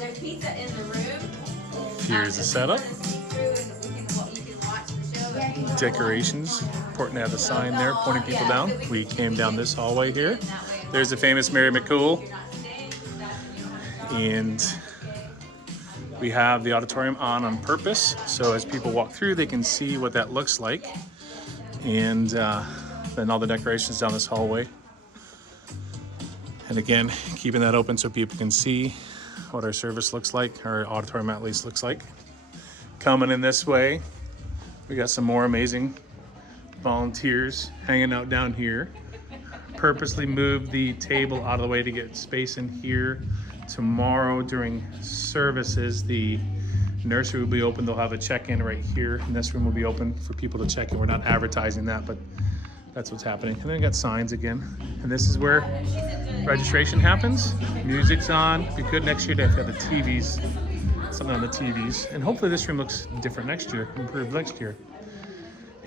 There's pizza in the room. Here's the setup. Decorations. Important to have the sign there pointing people down. We came down this hallway here. There's the famous Mary McCool. And we have the auditorium on purpose. So as people walk through, they can see what that looks like. And then all the decorations down this hallway. And again, keeping that open so people can see what our service looks like, our auditorium at least looks like. Coming in this way, we got some more amazing volunteers hanging out down here. Purposely moved the table out of the way to get space in here. Tomorrow during services, the nursery will be open. They'll have a check-in right here, and this room will be open for people to check in. We're not advertising that, but that's what's happening. And then we got signs again. And this is where registration happens. Music's on. It'd be good next year to have the TVs, something on the TVs. And hopefully this room looks different next year, improved next year.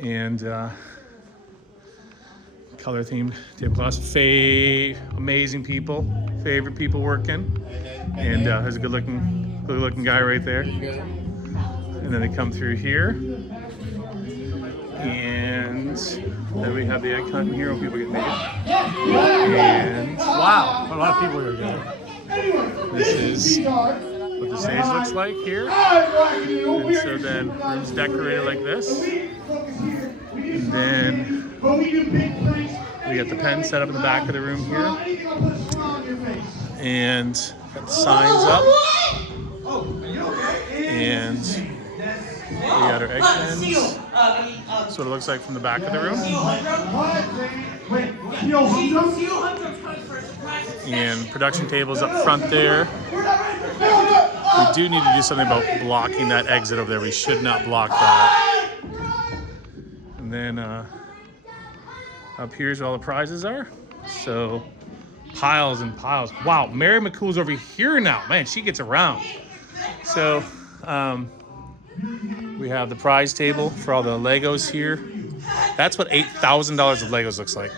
And color themed tablecloths. Amazing people, favorite people working. And there's a good looking guy right there. And then they come through here. And then we have the egg hunt here when people get made. And wow, a lot of people here today. This is what the stage looks like here. And so then rooms decorated like this. And then we got the pen set up in the back of the room here. And got the signs up. And we got our egg pens. That's what it looks like from the back of the room. And production tables up front there. We do need to do something about blocking that exit over there. We should not block that. And then up here's where all the prizes are. So piles and piles. Wow, Mary McCool's over here now. Man, she gets around. So we have the prize table for all the Legos here. That's what $8,000 of Legos looks like.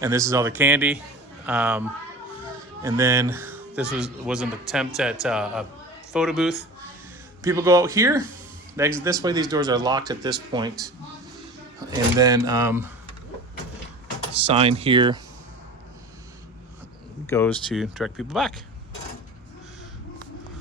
And this is all the candy. And then this was an attempt at a photo booth. People go out here, they exit this way. These doors are locked at this point. And then sign here goes to direct people back.